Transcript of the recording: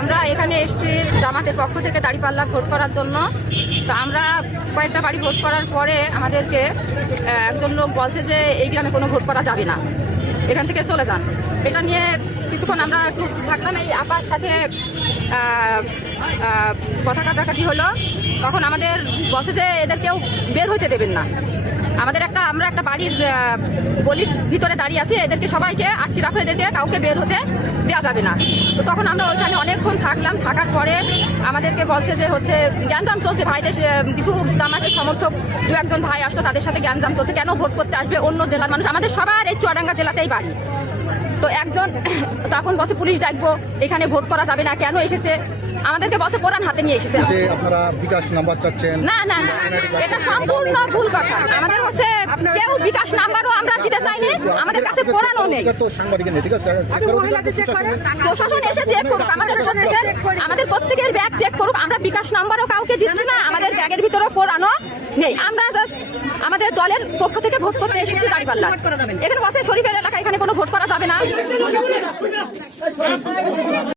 আমরা এখানে এসেছি জামাতের পক্ষ থেকে দাঁড়িপাল্লা ভোট করার জন্য। তো আমরা কয়েকটা বাড়ি ভোট করার পরে আমাদেরকে একজন লোক বলছে যে, এই গ্রামে কোনো ভোট করা যাবে না। এখান থেকে চলে যান। এটা নিয়ে কিছুক্ষণ আমরা একটু থাকলাম। এই আপার সাথে কথা কাটাকাটি হলো। তখন আমাদের বলছে যে, এদের কেউ বের হইতে দেবেন না। আমাদের একটা, আমরা একটা বাড়ির গলির ভিতরে দাঁড়িয়ে আছি, এদেরকে সবাইকে আটকে রাখো, এদেরকে কাউকে বের হতে দেওয়া যাবে না। তো তখন আমরা ওইখানে অনেকক্ষণ থাকলাম, থাকার পরে আমাদেরকে বলছে যে হচ্ছে জ্ঞানজাম চলছে, ভাইদের কিছু জামাতের সমর্থক দু একজন ভাই আসলো, তাদের সাথে জ্ঞানজাম চলছে, কেন ভোট করতে আসবে অন্য জেলার মানুষ? আমাদের সবার এই চুয়াডাঙ্গা জেলাতেই বাড়ি। তো একজন তখন বসে পুলিশ ডাকবো, এখানে ভোট করা যাবে না, কেন এসেছে? আমাদেরকে বসে কোরআন হাতে নিয়ে এসেছে। যে আপনারা বিকাশ নাম্বার চাচ্ছেন। না না না এটা সম্পূর্ণ ভুল কথা। আমাদের হচ্ছে কেউ বিকাশ নাম্বারও আমরা দিতে চাইনি আমাদের কাছে কোরআনও নেই। তো সাংবাদিক নেই ঠিক আছে? আপনি মহিলাদের চেক করেন প্রশাসন এসে চেক করুক আমাদের প্রত্যেকের আমাদের প্রত্যেকের ব্যাগ চেক করুক আমরা বিকাশ নাম্বারও কাউকে দিচ্ছি না আমাদের ব্যাগের ভিতরেও কোরআনও নেই। আমরা জাস্ট আমাদের দলের পক্ষ থেকে ভোট করতে এসেছি দাঁড়িপাল্লা এখানে বসে শরীফের এলাকা এখানে কোনো ভোট করা যাবে না।